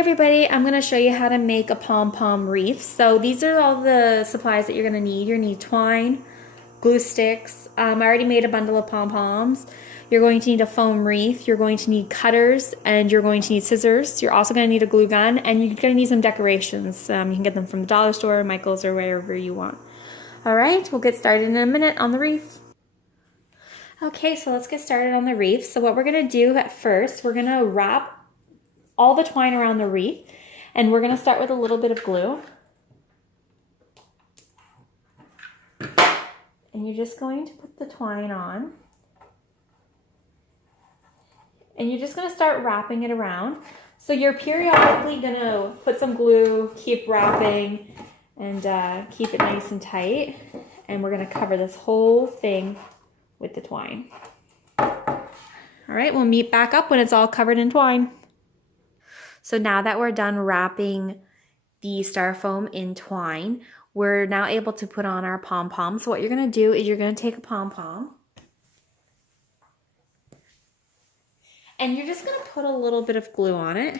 Everybody, I'm going to show you how to make a pom-pom wreath. So these are all the supplies that you're going to need. You're going to need twine, glue sticks. I already made a bundle of pom-poms. You're going to need a foam wreath. You're going to need cutters, and you're going to need scissors. You're also going to need a glue gun, and you're going to need some decorations. You can get them from the dollar store, Michael's, or wherever you want. All right, we'll get started in a minute on the wreath. Okay, so let's get started on the wreath. So what we're going to do at first, we're going to wrap all the twine around the wreath, and we're going to start with a little bit of glue. And you're just going to put the twine on, and you're just going to start wrapping it around. So you're periodically going to put some glue, keep wrapping, and keep it nice and tight. And we're going to cover this whole thing with the twine. All right, we'll meet back up when it's all covered in twine. So now that we're done wrapping the styrofoam in twine, we're now able to put on our pom-pom. So what you're going to do is you're going to take a pom-pom, and you're just going to put a little bit of glue on it.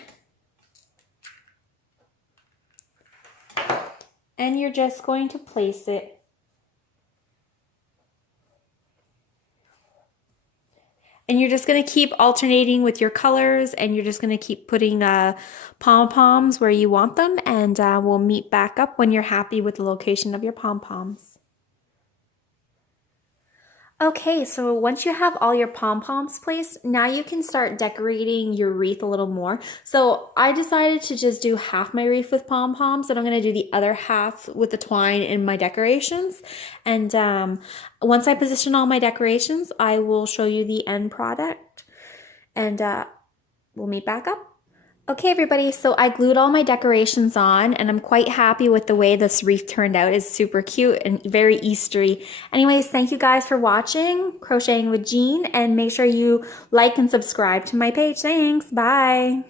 And you're just going to place it and you're just going to keep alternating with your colors, and you're just going to keep putting pom-poms where you want them, and we'll meet back up when you're happy with the location of your pom-poms. Okay, so once you have all your pom-poms placed, now you can start decorating your wreath a little more. So I decided to just do half my wreath with pom-poms, and I'm going to do the other half with the twine in my decorations. And once I position all my decorations, I will show you the end product, and we'll meet back up. Okay, everybody, so I glued all my decorations on, and I'm quite happy with the way this wreath turned out. It's super cute and very Eastery. Anyways, thank you guys for watching Crocheting with Jean, and make sure you like and subscribe to my page. Thanks, bye.